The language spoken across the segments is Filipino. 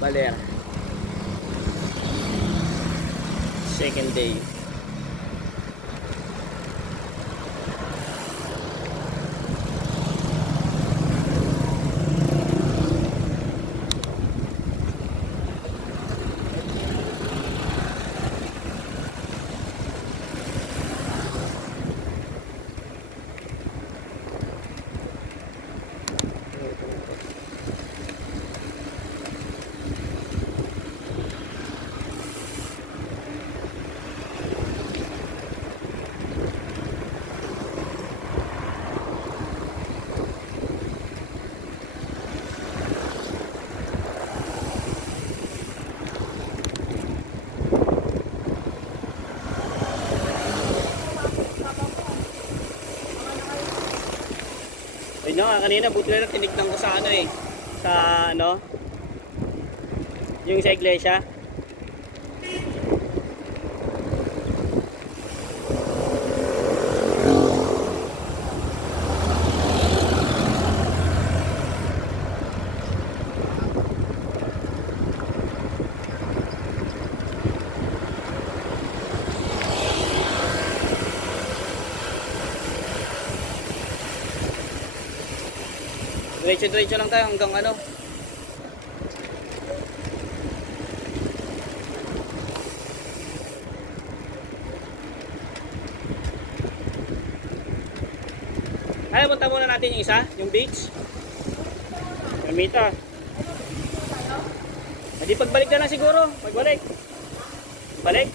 Baler. Second day. Ayun nga, kanina buti na tinignan ko sa ano eh. Sa ano? Yung sa iglesia. Diretso-diretso lang tayo hanggang ano. Ay, punta muna natin yung isa, yung beach. Kamita. Hindi, pagbalik na lang siguro. Pagbalik. Balik.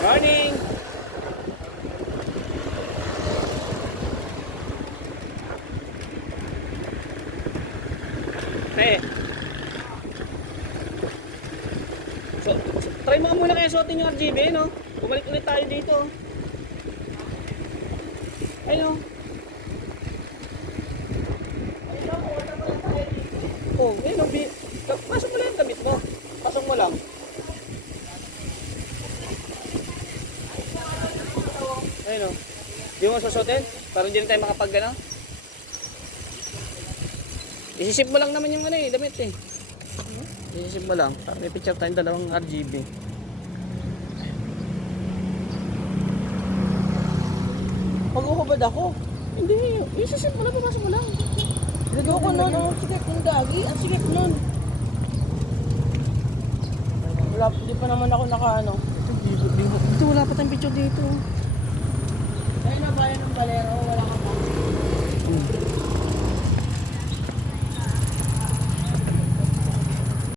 Morning! Hey. So, try mo muna kaya suotin yung RGB, no? Bumalik ulit tayo dito. Ayun. Oh, ayun. Pasok mo lang yung damit mo. Pasok mo lang. Ayun o. Di mo susutin? Para hindi na tayo makapag ano? Isisip mo lang naman yung ano eh, damit eh. Isisip mo lang. Para may picture tayong dalawang RGB. Pag-ukubad ako. Hindi. Isisip mo lang, papasok mo lang. Lagaw ko nun. Ang sikip ng gagi. Ang sikip nun. Wala, di pa naman ako nakaano. Dito wala pa tayong picture dito. Ayun na bayan ng Balero. Wala ka pa.